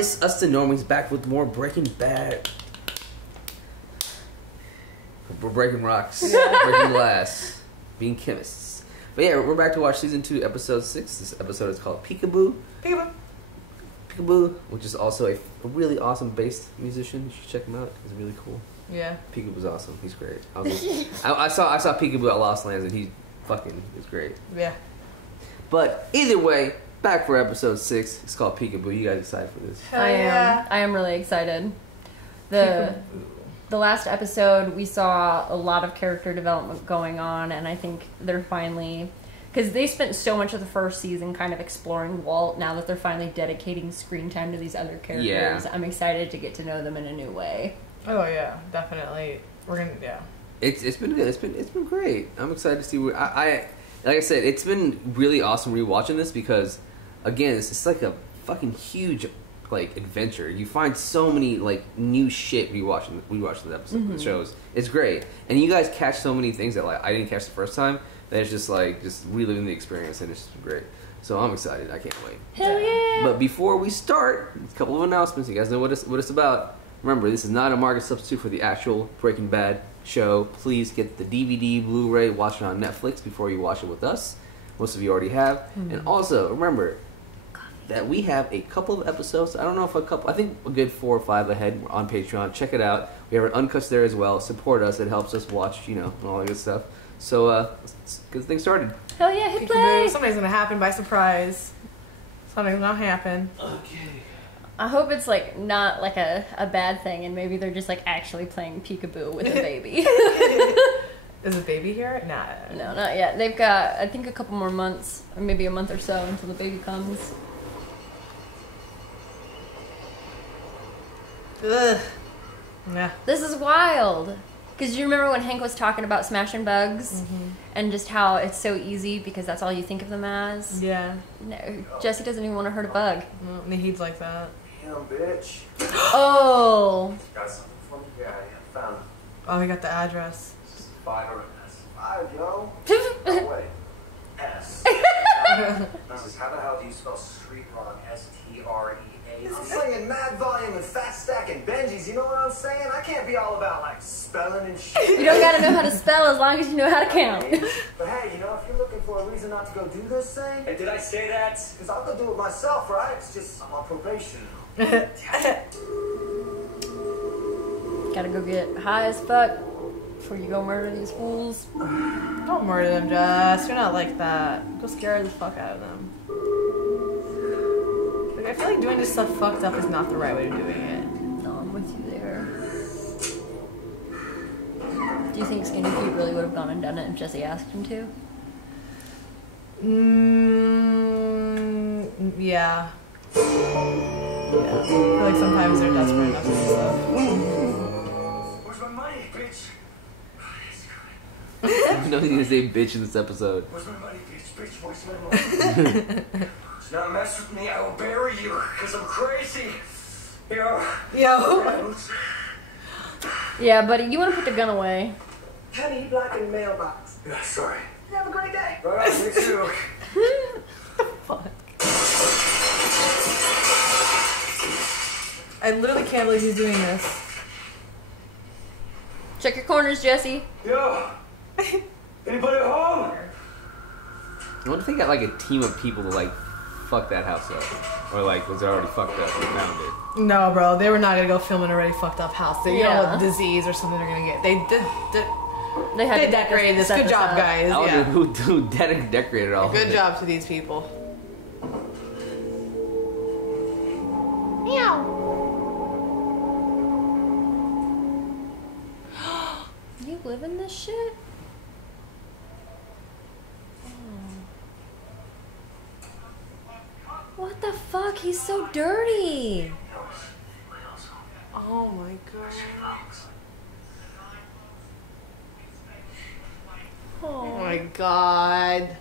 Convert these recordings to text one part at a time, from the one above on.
It's us the normies back with more Breaking Bad. We're breaking rocks, breaking glass, being chemists. But yeah, we're back to watch season 2, episode 6. This episode is called Peekaboo. Peekaboo. Peekaboo, which is also a really awesome bass musician. You should check him out. He's really cool. Yeah. Peekaboo's awesome. He's great. I saw Peekaboo at Lost Lands, and he fucking is great. Yeah. But either way, back for episode 6. It's called Peekaboo. You guys excited for this? I am. I am really excited. The last episode, we saw a lot of character development going on, and I think they're finally... Because they spent so much of the first season kind of exploring Walt. Now that they're finally dedicating screen time to these other characters, I'm excited to get to know them in a new way. Oh yeah, definitely. We're gonna It's been good. It's been great. I'm excited to see what I like I said. It's been really awesome rewatching this because, again, it's like a fucking huge like adventure. You find so many like new shit rewatching the episode, the shows. It's great, and you guys catch so many things that like I didn't catch the first time. That it's just like just reliving the experience, and it's just great. So I'm excited. I can't wait. Hell yeah! But before we start, a couple of announcements. You guys know what it's about. Remember, this is not a market substitute for the actual Breaking Bad show. Please get the DVD, Blu-ray, watch it on Netflix before you watch it with us. Most of you already have. And also, remember that we have a couple of episodes. I don't know if I think a good 4 or 5 ahead on Patreon. Check it out. We have our uncuts there as well. Support us. It helps us watch, and all that good stuff. So, let's get things started. Hell yeah, hit play! Something's gonna happen by surprise. Something's gonna happen. Okay. I hope it's like not like a bad thing, and maybe they're just like actually playing Peekaboo with a baby. Is the baby here? Nah. No, not yet. They've got, I think, a couple more months, or maybe a month or so until the baby comes. Ugh. Yeah. This is wild. Because you remember when Hank was talking about smashing bugs and just how it's so easy because that's all you think of them as? Yeah. No, Jesse doesn't even want to hurt a bug. Well, Naheed's like that. Damn, bitch. Oh. Got something for me? Yeah, found it. Oh, we got the address. 5 or S. 5, yo. No way. S. This is how the hell do you spell street wrong? STREA. I'm slinging mad volume and fat stacking Benjis. You know what I'm saying? I can't be all about like spelling and shit. You don't gotta know how to spell as long as you know how to count. But hey, if you're looking for a reason not to go do this thing, hey, did I say that? Because I'll go do it myself, right? It's just I'm on probation. Gotta go get high as fuck before you go murder these fools. Don't murder them, Jess. You're not like that. Go scare the fuck out of them. Like, I feel like doing this stuff fucked up is not the right way of doing it. No, I'm with you there. Do you think Skinny Pete really would have gone and done it if Jesse asked him to? Yeah. Yeah. I feel like sometimes they're desperate enough to do stuff. Where's my money, bitch? You know he's gonna say bitch in this episode. Where's my money, bitch? Bitch, where's my money? Do not mess with me, I will bury you, because I'm crazy. Yo. Yeah, buddy, you want to put the gun away. Penny Black in the mailbox. Yeah, sorry. You have a great day. Right, you too. Fuck. I literally can't believe he's doing this. Check your corners, Jesse. Yo. Anybody at home? I wonder if they got like a team of people to like fuck that house up, or like was it already fucked up and found it? No, bro, they were not gonna go film an already fucked up house. They, you know what disease or something they're gonna get. They decorated this. Good job, guys. I wonder who decorated all. Good job to these people. Meow. You live in this shit? What the fuck? He's so dirty. Oh my god. Oh my god.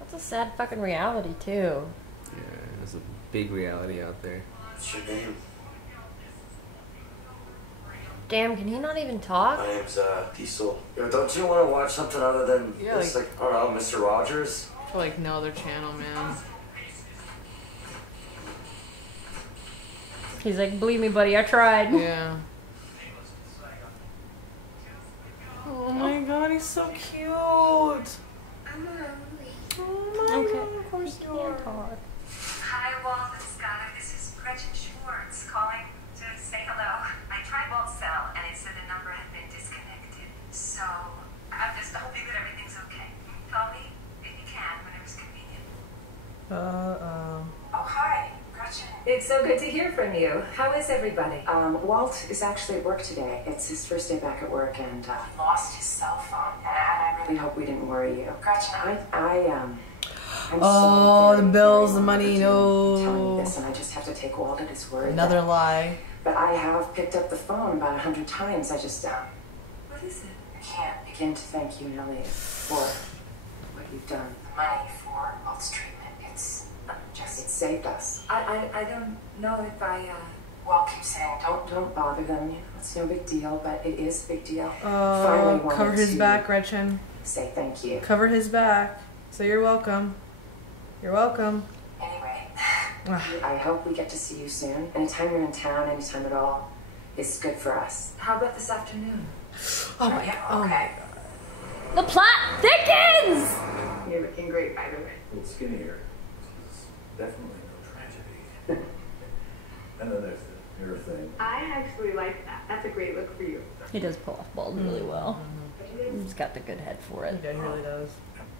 That's a sad fucking reality too. Yeah, there's a big reality out there. What's your name? Damn, can he not even talk? My name's Diesel. Yo, don't you want to watch something other than this, like, I don't know, Mr. Rogers? For like no other channel, man. He's like, believe me, buddy, I tried. Yeah. Oh my god, he's so cute. Oh my Okay. god, of course you are. Hi, Walt and Scott. This is Gretchen Schwartz calling to say hello. I tried Walt's cell and it said the number had been disconnected. So I'm just hoping that everything's okay. Call me if you can whenever's convenient. Uh-oh. Oh, hi, Gretchen. It's so good to hear from you. How is everybody? Walt is actually at work today. It's his first day back at work, and He lost his cell phone, and I we really hope we didn't worry you. Gretchen, I'm Oh, so the bills, very the money, honored to be telling no. you this, and I just have to take Walt at his word. Another lie. But I have picked up the phone about 100 times. I just, what is it? I can't begin to thank you, Nellie, for what you've done. The money for Walt's treatment. It's It saved us. I don't know if Walt keeps saying Don't bother them. You know, it's no big deal, but it is a big deal. Oh, wanted cover his to back, Gretchen. Say thank you. Cover his back. So you're welcome. You're welcome. Anyway, I hope we get to see you soon. Anytime you're in town, anytime at all, is good for us. how about this afternoon? Oh my god. Oh my god. The plot thickens! You're looking great, by the way. A little skinnier. It's definitely no tragedy. And then there's the mirror thing. I actually like that. That's a great look for you. He does pull off bald really well. He's got the good head for He it. really does.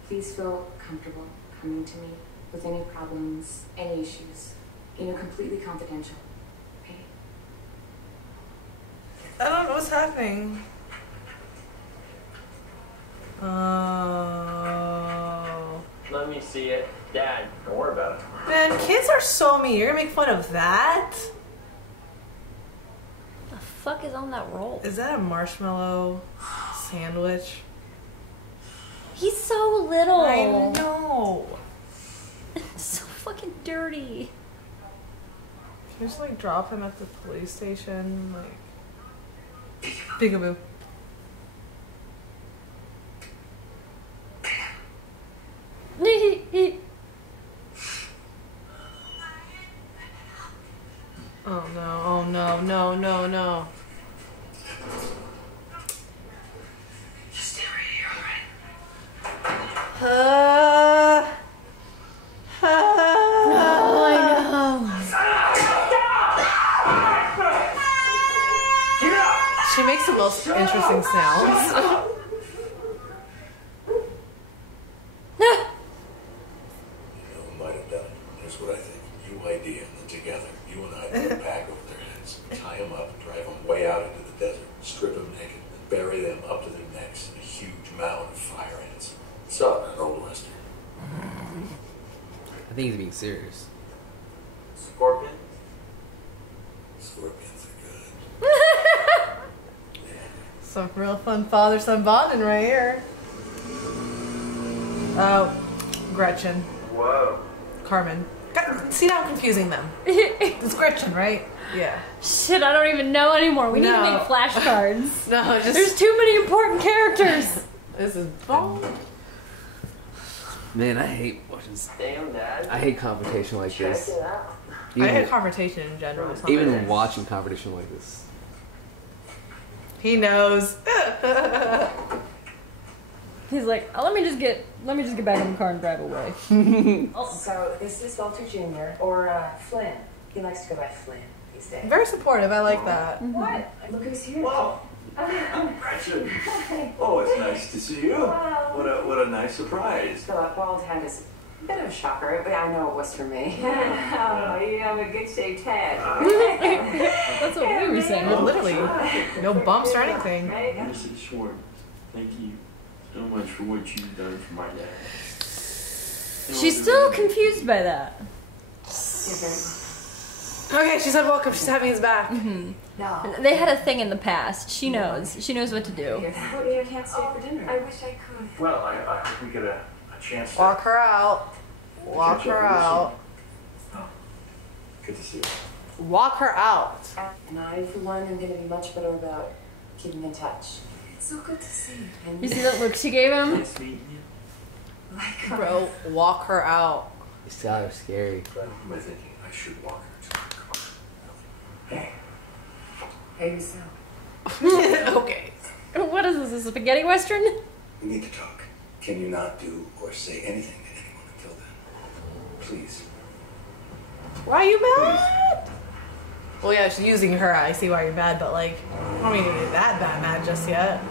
Please feel comfortable coming to me with any problems, any issues. You know, completely confidential. Okay? I don't know what's happening. Oh. Let me see it. Dad. Don't worry about it. Man, kids are so mean. You're gonna make fun of that? The fuck is on that roll? Is that a marshmallow sandwich? He's so little. I know. So fucking dirty. Can you just like drop him at the police station? Like, Peekaboo. Oh no, oh no, no, no, no. Just stay right here, alright? Oh, I know. She makes the most interesting sounds. You know who might have done it? Here's what I think. You ID them, and together, you and I put a bag over their heads, tie them up, and drive them way out into the desert, strip them naked, and bury them up to their necks in a huge mound of fire ants. So, an old western. I think he's being serious. Scorpion? Scorpions are good. Some real fun father-son bonding right here. Oh, Gretchen. Whoa. Carmen. See now I'm confusing them. It's Gretchen, right? Yeah. Shit, I don't even know anymore. We need to No. make flashcards. No, just There's too many important characters. this is bomb. Man, I hate watching. Damn, Dad. I hate confrontation like this. Check it out. I hate Even, confrontation in general. It's not even nice. watching confrontation like this. He knows. He's like, oh, let me just get back in the car and drive away. So, this is Walter Jr. or Flynn. He likes to go by Flynn these days. Very supportive. I like that. What? Look who's here. Whoa! Gretchen! Oh, it's nice to see you. What a nice surprise. The bald head is a bit of a shocker, but I know it was for me. Oh, you have a good shaped head. That's what we were saying. Literally, no bumps or anything. Right? Mrs. Schwartz, thank you so much for what you've done for my dad. She's still confused by that. Okay, she said welcome. She's having his back. No. They had a thing in the past. She knows. She knows what to do. You can't stay for dinner. I wish I could. Well, I hope we get a chance to Walk her out. Walk her out. Good to see you. Walk her out. And I, for one, am going to be much better about keeping in touch. It's so good to see you. And You see that look she gave him? Nice meeting you. Like, Bro, walk her out. These guys are scary. Am I thinking I should walk her to her car? Hey, so. Okay. What is this? A spaghetti western? We need to talk. Can you not do or say anything to anyone until then? Please. Why are you mad? Well, yeah, she's using her. I see why you're mad, but like, I don't mean to get that mad just yet.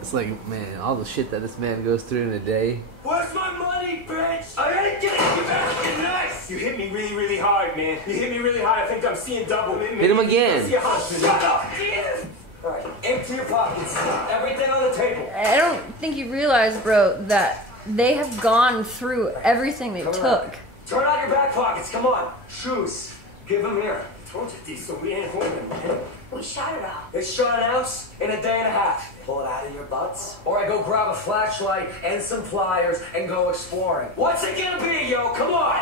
It's like, man, all the shit that this man goes through in a day. Where's my money, bitch? I ain't getting you back in nice. You hit me really, really hard, man. You hit me really hard. I think I'm seeing double. Hit him again. Shut up. All right, empty your pockets. Everything on the table. I don't think you realize, bro, that they have gone through everything they took. Turn out your back pockets. Come on. Shoes. Give them here. I told you these, so we ain't holding them. We shot it off. It's shot an ounce in a day and a half. Pull it out of your butts. Or I go grab a flashlight and some pliers and go exploring. What's it gonna be, yo? Come on.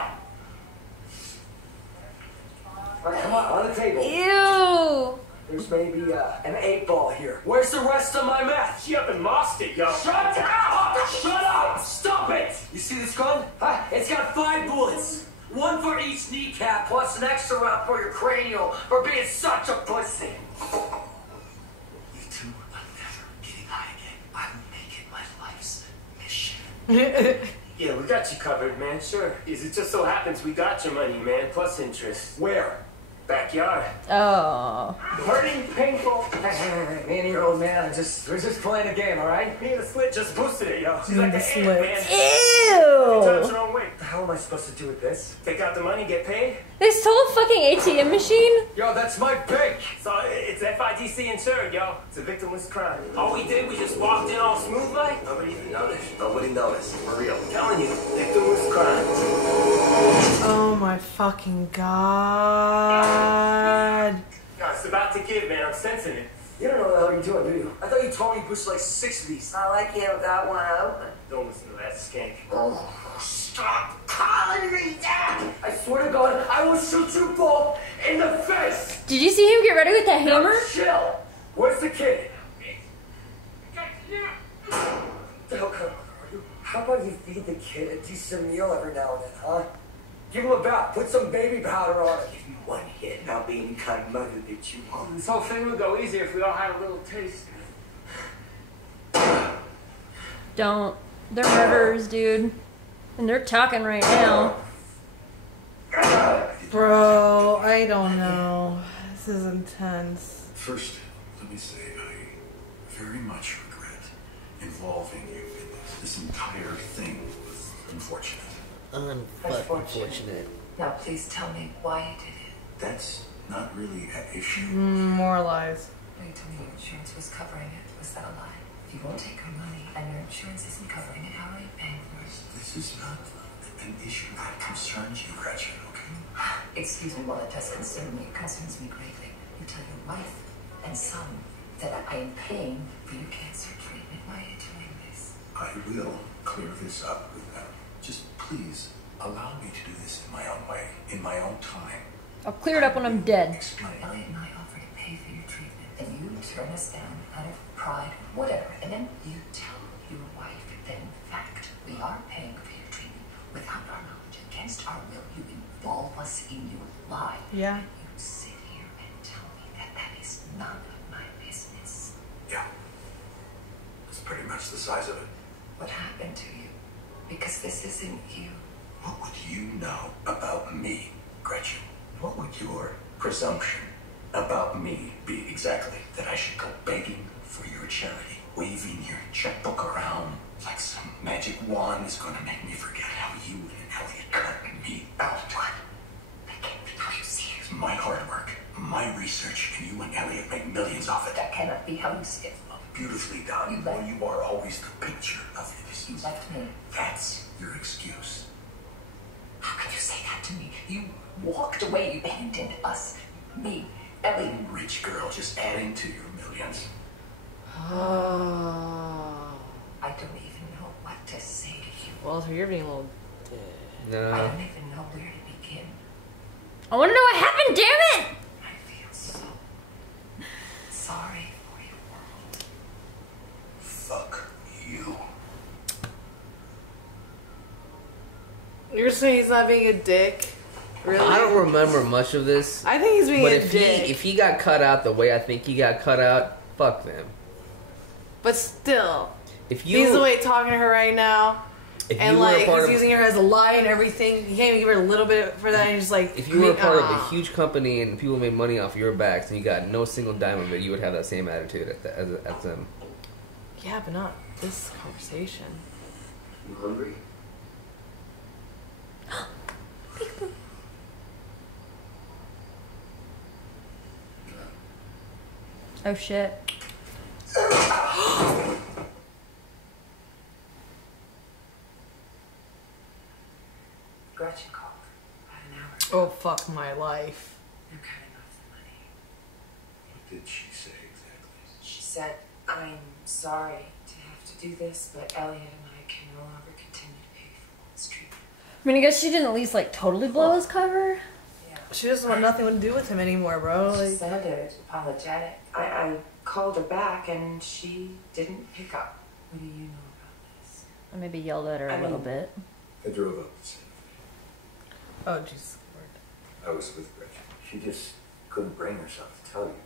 All right, come on the table. Ew! There's maybe an 8-ball here. Where's the rest of my meth? She up and lost it, yo. Shut up! Shut up! Stop it! You see this gun? Huh? It's got 5 bullets. 1 for each kneecap, plus an extra round for your cranial for being such a pussy. You two are never getting high again. I'm making my life's mission. Yeah, we got you covered, man. Sure. Is it just so happens we got your money, man, plus interest. Where? Backyard. Oh. Hurting, painful. Me and your old man we're just playing a game, all right? Me and the slit just boosted it, yo. She's like The an slit. ant, man. Ew! Turns her own way. What the hell am I supposed to do with this? Take out the money, get paid? They stole a fucking ATM machine? Yo, that's my bank. So it's FIDC insured, yo. It's a victimless crime. All we did, we just walked in all smooth like. Nobody even noticed. Nobody noticed. For real. I'm telling you, victimless crime. Oh my fucking god. God, it's about to give, man. I'm sensing it. You don't know what the hell you're doing, do you? I thought you told me you pushed like 6 of these. I like you without one open. Don't listen to that skank. Oh, stop calling me that! I swear to God, I will shoot you both in the face. Did you see him get ready with that hammer? Now chill. Where's the kid? The hell kind of are you? How about you feed the kid a decent meal every now and then, huh? Give him a bath. Put some baby powder on it. Give me 1 hit, and I'll be any kind of mother that you want. This whole thing would go easier if we all had a little taste. Don't. They're murderers, dude. And they're talking right now. Bro, I don't know. This is intense. First, let me say I very much regret involving you in this. This entire thing was unfortunate. Unfortunate. Now, please tell me why you did it. That's not really an issue. More lies. No, you told me your insurance was covering it. Was that a lie? If you won't take her money and your insurance isn't covering it, how are you paying for it? This is not an issue that concerns you, Gretchen, okay? Excuse me, while it does concern me, it concerns me greatly. You tell your wife and son that I am paying for your cancer treatment. Why are you doing this? I will clear this up with them. Just please allow me to do this in my own way, in my own time. I'll clear it up when I'm dead. Explain. Elliot and I offer to pay for your treatment, and you turn us down out of pride, whatever, and then you tell your wife that in fact we are paying for your treatment without our knowledge, against our will. You involve us in your lie. Yeah. You sit here and tell me that that is none of my business. Yeah. That's pretty much the size of it. What happened to you? Because this isn't you. What would you know about me, Gretchen? What would your presumption about me be exactly? That I should go begging for your charity, waving your checkbook around like some magic wand is going to make me forget how you and Elliot cut me out. What? I can't believe how you see it. My hard work, my research, and you and Elliot make millions off it. That cannot be how you see it. Beautifully done. You left- Or you are always the picture of You innocence. left me. That's your excuse. How could you say that to me? You walked away. You abandoned us. Me. Ellie. Rich girl just adding to your millions. Oh. I don't even know what to say to you. Well, so you're being a little. I No. don't even know where to begin. I want to know what happened, damn it! I feel so sorry for your world. Fuck you. You're saying he's not being a dick? Really? I don't remember much of this. I think he's being But a if dick. he got cut out the way I think he got cut out, fuck them. But still, If you, he's the way talking to her right now. if And you were like a part he's of, using her as a lie and everything. He can't even give her a little bit for that. And he's just like, if you were a part of a huge company and people made money off your backs and you got no single dime of it, you would have that same attitude at them. yeah, but not this conversation. You hungry? Peekaboo. Oh shit. Gretchen called about an hour. Oh fuck my life. They're cutting off the money. What did she say exactly? She said, I'm sorry to have to do this, but Elliot and I can no longer continue to pay for Walt's treatment. I mean, I guess she didn't at least like totally blow his cover. Yeah. She doesn't want nothing to do with him anymore, bro. She Like, sounded apologetic. I called her back and she didn't pick up. What do you know about this? I maybe yelled at her a little bit. I drove up to Santa Fe. oh Jesus. I was with Gretchen. She just couldn't bring herself to tell you today.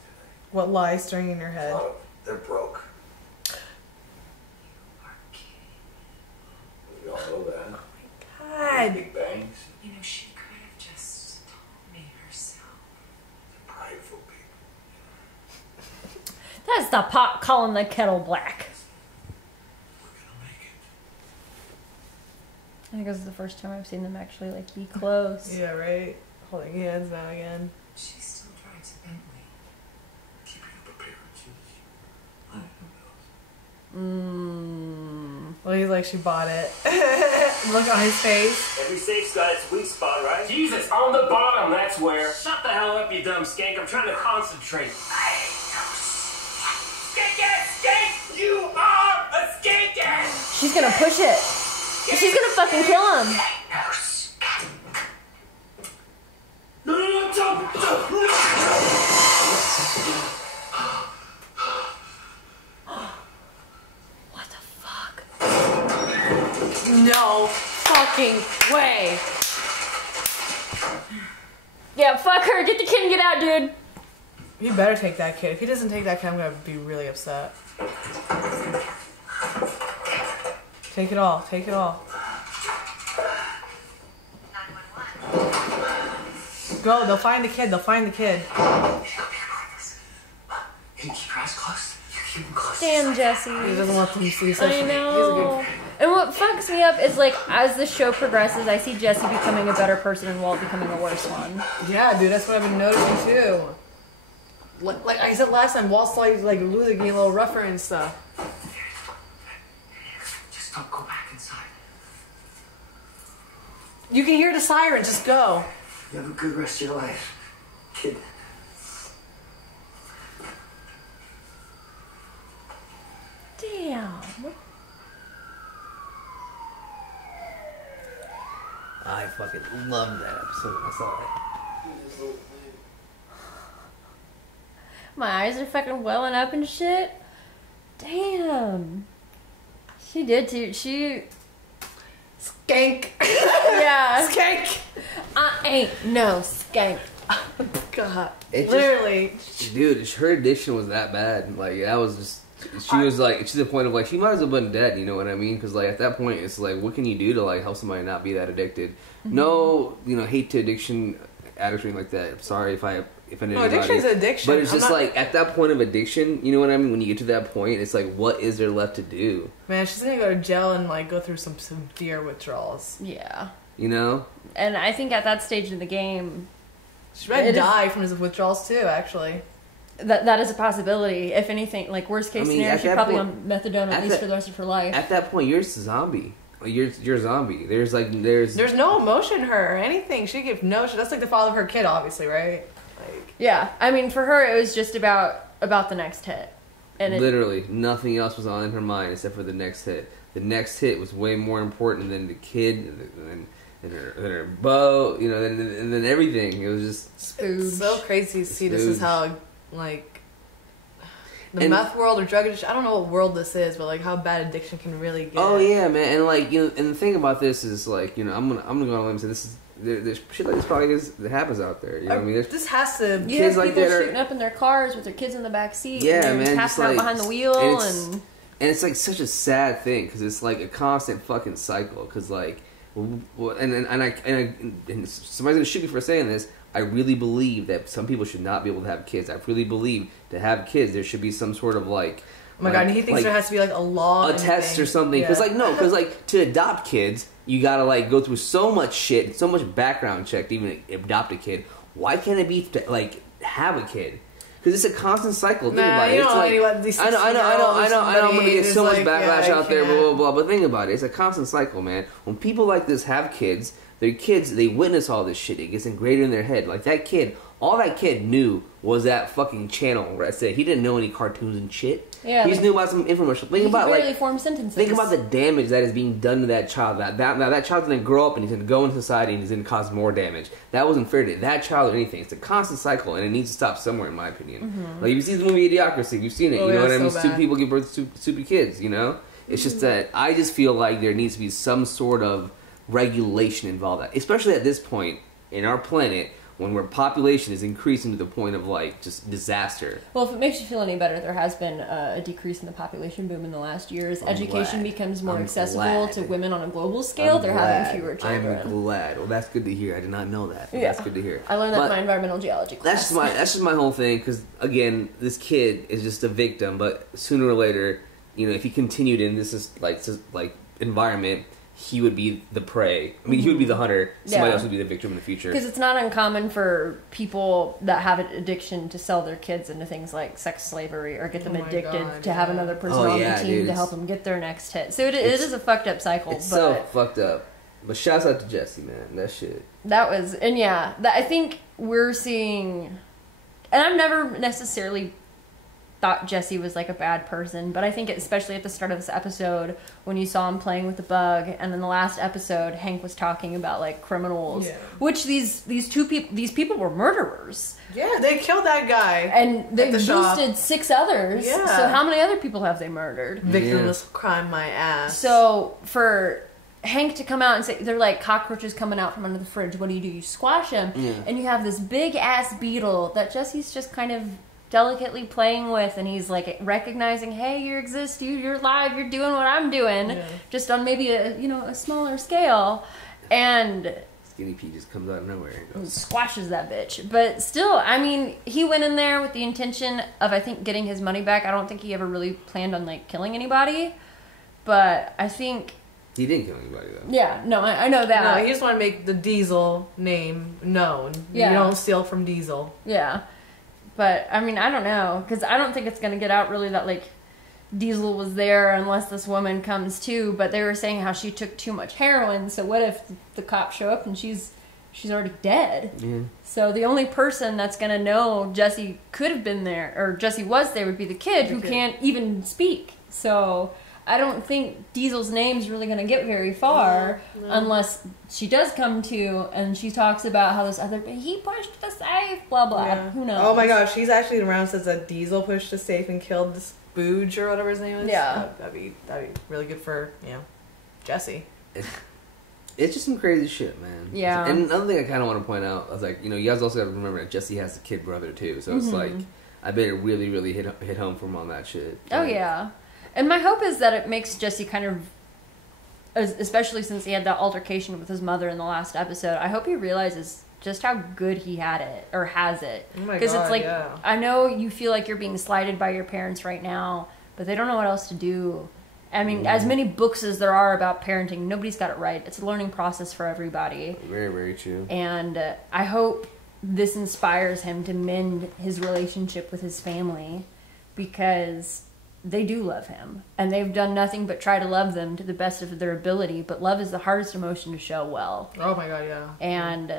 What lies stirring in your head? A lot of them. They're broke. You are kidding. We all know that. God. Big banks. You know, she could have just told me herself. They're prideful people. That's the pot calling the kettle black. We're gonna make it. I think this is the first time I've seen them actually like be close. Yeah, right. Holding hands now again. She still drives a Bentley. Keeping up appearances. I Well, he's like, she bought it. Look on his face. Every safe's got its weak spot, right? Jesus, on the bottom, that's where. Shut the hell up, you dumb skank. I'm trying to concentrate. Skankass! Skank! You are a skankass! She's gonna push it. She's gonna fucking kill him. No, don't, no! What the fuck? No fucking way. Yeah, fuck her. Get the kid and get out, dude. You better take that kid. If he doesn't take that kid, I'm gonna be really upset. Take it all. Take it all. 911. Go. They'll find the kid. They'll find the kid. Can you keep your eyes closed? You keep them closed. Damn, Jesse. He doesn't want them to see I something. know. And what fucks me up is like as the show progresses, I see Jesse becoming a better person and Walt becoming a worse one. Yeah, dude. That's what I've been noticing too. Like I said last time, Walt's like losing, getting a little rougher and stuff. Just don't go back inside. You can hear the siren. Just go. You have a good rest of your life, kid. Damn. I fucking loved that episode when I saw it. My eyes are fucking welling up and shit. Damn. She did too. She. Skank. Yeah. Skank. I ain't no skank. God. It just- Literally. Dude, her addiction was that bad. Like, that was just... She was like, to the point of like, she might as well have been dead, you know what I mean? Because like, at that point, it's like, what can you do to like help somebody not be that addicted? No, hate to addiction, addicts or anything like that. I'm sorry if I offended No, anybody. addiction's addiction. But it's I'm just not- like, at that point of addiction, you know what I mean? When you get to that point, it's like, what is there left to do? Man, she's gonna go to jail and like go through some severe withdrawals. Yeah. You know? And I think at that stage of the game, She might It is- die from his withdrawals too, actually. that is a possibility. If anything, like worst case I mean, scenario, at she's that probably point- on methadone at least for the rest of her life. At that point, you're just a zombie. You're a zombie. There's no emotion in her or anything. She gave no shit. That's like the father of her kid, obviously, right? Like, Yeah, I mean, for her, it was just about the next hit, and literally nothing else was on in her mind except for the next hit. The next hit was way more important than the kid and her bow, and then everything. It was just it's so crazy to see this is Spooge. how, like, the And- meth world or drug addiction. I don't know what world this is, but like how bad addiction can really get. Oh yeah, man. And like and the thing about this is like I'm gonna go on a limb and say this is there's shit like this probably that happens out there. You know what I mean? There's This has to. You kids have like people that are- shooting up in their cars with their kids in the back seat. Yeah, and man, just passing out like- behind the wheel, and it's like such a sad thing because it's like a constant fucking cycle. Because like, and somebody's gonna shoot me for saying this. I really believe that some people should not be able to have kids. I really believe to have kids there should be some sort of like. Oh my god, and he thinks there has to be like a law, a test or something. Because because to adopt kids, you gotta like go through so much shit, so much background check to even adopt a kid. Why can't it be to, like have a kid? Because it's a constant cycle. Think about it. You It's don't like, know what these I know. I'm gonna get so much backlash out there. Yeah. Blah blah blah. But think about it. It's a constant cycle, man. When people like this have kids, their kids they witness all this shit. It gets engraved in their head. Like that kid. All that kid knew was that fucking channel where I said he didn't know any cartoons and shit. Yeah, he just knew about some infomercial. Think about barely like form sentences. think about the damage that is being done to that child. That child's gonna grow up and he's gonna go into society and he's gonna cause more damage. That wasn't fair to that child or anything. It's a constant cycle and it needs to stop somewhere, in my opinion. Mm-hmm. Like you see the movie Idiocracy, you've seen it. Oh, you know yeah, what I mean? so Stupid bad. people give birth to stupid kids. You know, it's just that I just feel like there needs to be some sort of regulation involved, especially at this point in our planet. When our population is increasing to the point of like just disaster. Well, if it makes you feel any better, there has been a decrease in the population boom in the last years. Education becomes more accessible to women on a global scale. They're having fewer children. I'm glad. Well, that's good to hear. I did not know that. Yeah. That's good to hear. I learned that in my environmental geology class. That's just my whole thing. Because again, this kid is just a victim. But sooner or later, you know, if he continued in this environment, he would be the prey. I mean, he would be the hunter. Somebody else would be the victim in the future. Because it's not uncommon for people that have an addiction to sell their kids into things like sex slavery or get them addicted to have another person on the team to help them get their next hit. So it is a fucked up cycle. It's so fucked up. But shouts out to Jesse, man. That shit. That was, and yeah, I think we're seeing, and I've never necessarily thought Jesse was like a bad person, but I think especially at the start of this episode when you saw him playing with the bug, and then the last episode Hank was talking about like criminals, which these people were murderers. Yeah, they killed that guy, and they boosted 6 others. Yeah. So how many other people have they murdered? Victimless crime, my ass. So for Hank to come out and say they're like cockroaches coming out from under the fridge, what do? You squash them, and you have this big ass beetle that Jesse's just kind of delicately playing with, and he's like recognizing, hey, you exist, you're alive, you're doing what I'm doing, just on maybe a smaller scale, and Skinny Pete just comes out of nowhere and goes squashes that bitch. But still, I mean, he went in there with the intention of, I think, getting his money back. I don't think he ever really planned on like killing anybody, but I think he didn't kill anybody though. Yeah, no, I know that. No, he just want to make the Diesel name known. Yeah. You don't steal from Diesel. Yeah. But, I mean, I don't know. Because I don't think it's going to get out really that, like, Diesel was there unless this woman comes too. But they were saying how she took too much heroin. So what if the cops show up and she's already dead? Yeah. So the only person that's going to know Jesse could have been there, or Jesse was there, would be the kid who can't even speak. So I don't think Diesel's name's really going to get very far unless she does come to and she talks about how this other, he pushed the safe, blah, blah. Yeah. Who knows? Oh my gosh, she's actually around, says that Diesel pushed the safe and killed this Booge or whatever his name is. Yeah. That'd be really good for, Jesse. It's just some crazy shit, man. Yeah. And another thing I kind of want to point out, I was like, you guys also have to remember that Jesse has a kid brother too. So it's like, I bet it really, really hit home for him on that shit. Oh, yeah. And my hope is that it makes Jesse kind of, especially since he had that altercation with his mother in the last episode, I hope he realizes just how good he had it, or has it. Oh my Because it's God, like, yeah. I know you feel like you're being slighted by your parents right now, but they don't know what else to do. I mean, as many books as there are about parenting, nobody's got it right. It's a learning process for everybody. Very, very true. And I hope this inspires him to mend his relationship with his family, because they do love him, and they've done nothing but try to love them to the best of their ability. But love is the hardest emotion to show well. Oh my God, yeah. And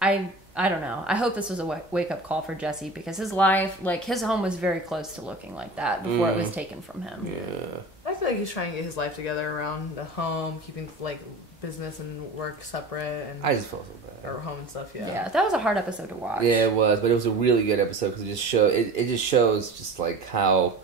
I don't know. I hope this was a wake up call for Jesse, because his life, like his home, was very close to looking like that before it was taken from him. Yeah. I feel like he's trying to get his life together around the home, keeping like business and work separate, and I just felt so bad. Or home and stuff. Yeah, that was a hard episode to watch. Yeah, it was, but it was a really good episode because it just shows just like how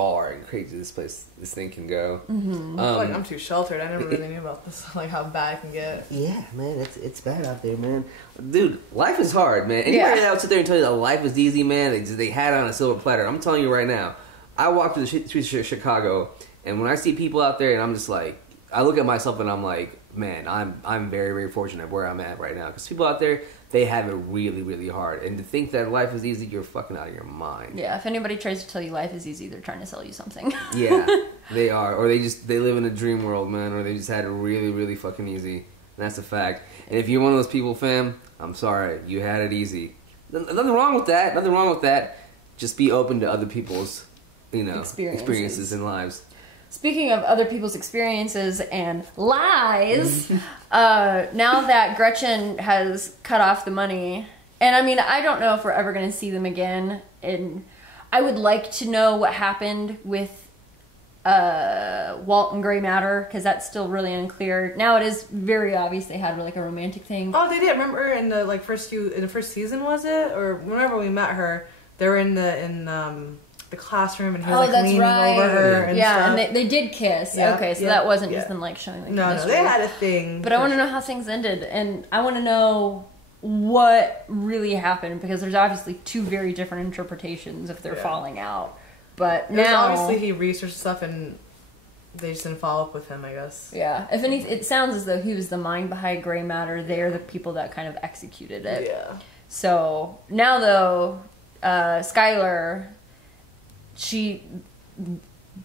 far and crazy this thing can go. Like I'm too sheltered. I never really knew about this, like how bad it can get. Yeah, man, it's bad out there, man. Dude, life is hard, man. Anybody that would sit there and tell you that life is easy, man, they had it on a silver platter. I'm telling you right now. I walk through the streets of Chicago, and when I see people out there, and I'm just like, I look at myself and I'm like, man, I'm very, very fortunate where I'm at right now. Because people out there, they have it really, really hard. And to think that life is easy, you're fucking out of your mind. Yeah, if anybody tries to tell you life is easy, they're trying to sell you something. Yeah, they are. Or they live in a dream world, man. Or they just had it really, really fucking easy. And that's a fact. And if you're one of those people, fam, I'm sorry. You had it easy. Nothing wrong with that. Nothing wrong with that. Just be open to other people's, experiences and lives. Speaking of other people's experiences and lies, now that Gretchen has cut off the money, and I mean, I don't know if we're ever going to see them again, and I would like to know what happened with Walt and Grey Matter, because that's still really unclear. Now it is very obvious they had like a romantic thing. Oh, they did. Remember in the first season, was it? Or whenever we met her, they were in the classroom, and he was leaning over her and stuff. And they did kiss. Yeah, okay, so that wasn't just them like showing like no, they had a thing. But I want to know how things ended, and I want to know what really happened, because there's obviously two very different interpretations if they're falling out. But now obviously he researched stuff and they just didn't follow up with him, I guess. Yeah, if anything, it sounds as though he was the mind behind Grey Matter. They're the people that kind of executed it. Yeah. So now though, Skylar,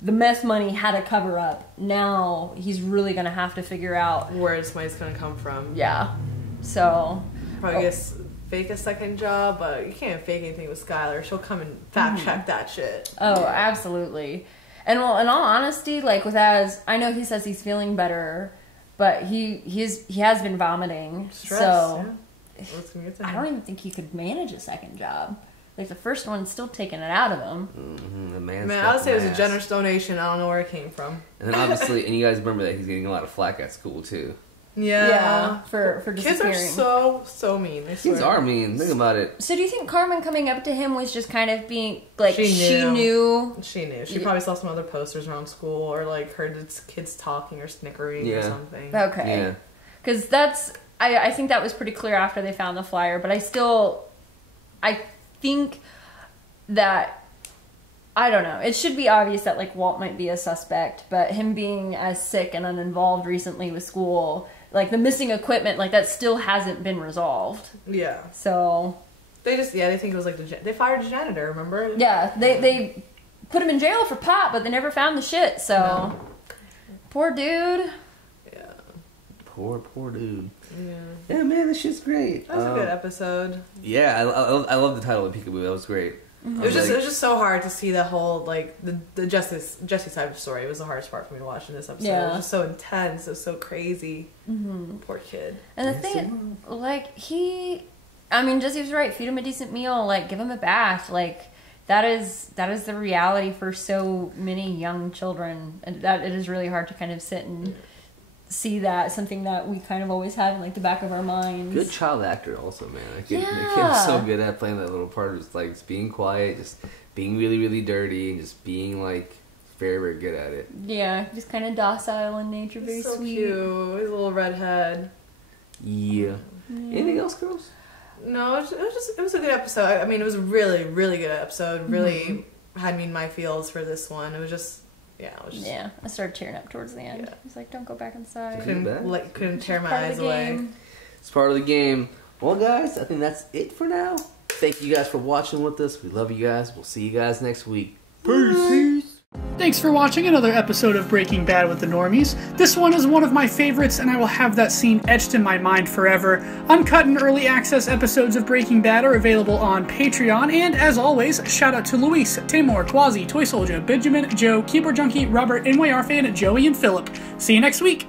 the meth money had a cover up. Now he's really gonna have to figure out where this money's gonna come from. Yeah. So probably fake a second job, but you can't fake anything with Skylar. She'll come and fact check that shit. Oh, absolutely. And well, in all honesty, like with I know he says he's feeling better, but he has been vomiting. Stress, so yeah. I don't even think he could manage a second job. Like, the first one's still taking it out of him. The man, I would say it was a generous donation. I don't know where it came from. And then obviously, and you guys remember that he's getting a lot of flack at school, too. Yeah, for disappearing. Kids are so mean. Kids are mean. Think about it. So do you think Carmen coming up to him was just kind of being, like, she knew? She knew. She probably saw some other posters around school, or, like, heard kids talking or snickering or something. Okay. Yeah. Because I think that was pretty clear after they found the flyer, but I think that, I don't know, it should be obvious that like Walt might be a suspect, but him being as sick and uninvolved recently with school, like the missing equipment, like that still hasn't been resolved. Yeah. So they think it was like they fired the janitor, remember? Yeah, they put him in jail for pot, but they never found the shit. So poor dude. Yeah. Poor dude. Yeah, man, this shit's great. That was a good episode. Yeah, I love the title of Peekaboo. That was great. Mm-hmm. It was just so hard to see that whole like the Jesse side of the story. It was the hardest part for me to watch in this episode. Yeah. It was just so intense. It was so crazy. Mm-hmm. Poor kid. And the thing, like Jesse was right. Feed him a decent meal. Like give him a bath. Like that is the reality for so many young children, and that it is really hard to kind of sit and see that, something that we kind of always had in like the back of our minds. Good child actor also, man. The kid was so good at playing that little part, just like just being quiet, just being really, really dirty, and just being like very, very good at it. Yeah, just kind of docile in nature, very so sweet. Cute. His little redhead. Yeah. Anything else, girls? No, it was a good episode. I mean, it was a really, really good episode. Really had me in my feels for this one. It was just. Yeah, I started tearing up towards the end. Yeah. I was like, don't go back inside. Couldn't tear my eyes away. It's part of the game. Well, guys, I think that's it for now. Thank you guys for watching with us. We love you guys. We'll see you guys next week. Peace. Thanks for watching another episode of Breaking Bad with the Normies. This one is one of my favorites, and I will have that scene etched in my mind forever. Uncut and early access episodes of Breaking Bad are available on Patreon, and as always, shout out to Luis, Tamor, Quasi, Toy Soldier, Benjamin, Joe, Keyboard Junkie, Robert, NYR Fan, Joey, and Philip. See you next week!